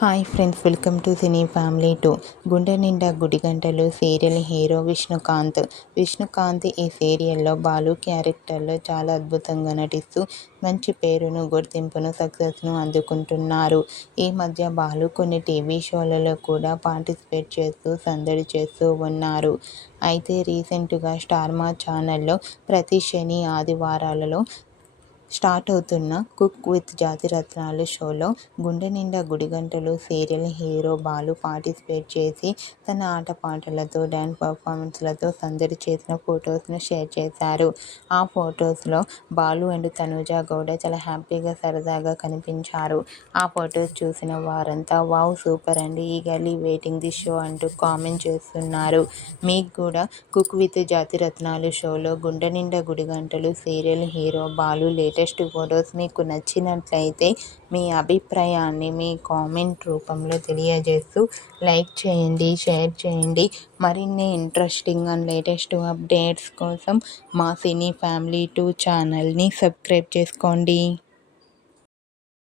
Hi friends, welcome to cine family 2. గుండె నిండా గుడిగంటలు సీరియల్ హీరో విష్ణుకాంత్. విష్ణుకాంత్ ఈ సీరియల్లో బాలు క్యారెక్టర్లో చాలా అద్భుతంగా నటిస్తూ మంచి పేరును, గుర్తింపును, సక్సెస్ను అందుకుంటున్నారు. ఈ మధ్య బాలు కొన్ని టీవీ షోలలో కూడా పార్టిసిపేట్ చేస్తూ సందడి చేస్తూ ఉన్నారు. అయితే రీసెంట్గా స్టార్ మా ఛానల్లో ప్రతి శని, ఆదివారాలలో స్టార్ట్ అవుతున్న కుక్ విత్ జాతిరత్నాలు షోలో గుండె నిండా గుడిగంటలు సీరియల్ హీరో బాలు పార్టిసిపేట్ చేసి తన ఆటపాటలతో, డ్యాన్స్ పర్ఫార్మెన్స్లతో సందడి చేసిన ఫొటోస్ను షేర్ చేశారు. ఆ ఫొటోస్లో బాలు అండ్ తనూజ గౌడ చాలా హ్యాపీగా, సరదాగా కనిపించారు. ఆ ఫొటోస్ చూసిన వారంతా వావ్, సూపర్ అండి, ఈగర్లీ వెయిటింగ్ ది షో అంటూ కామెంట్ చేస్తున్నారు. మీకు కూడా కుక్ విత్ జాతిరత్నాలు షోలో గుండె నిండా గుడిగంటలు serial hero Balu latest photos మీకు నచ్చినట్లయితే మీ అభిప్రాయాన్ని మీ కామెంట్ రూపంలో తెలియజేస్తూ లైక్ చేయండి, షేర్ చేయండి. మరిన్ని ఇంట్రెస్టింగ్ అండ్ లేటెస్ట్ అప్డేట్స్ కోసం మా సినీ ఫ్యామిలీ 2 ఛానల్ని సబ్స్క్రైబ్ చేసుకోండి.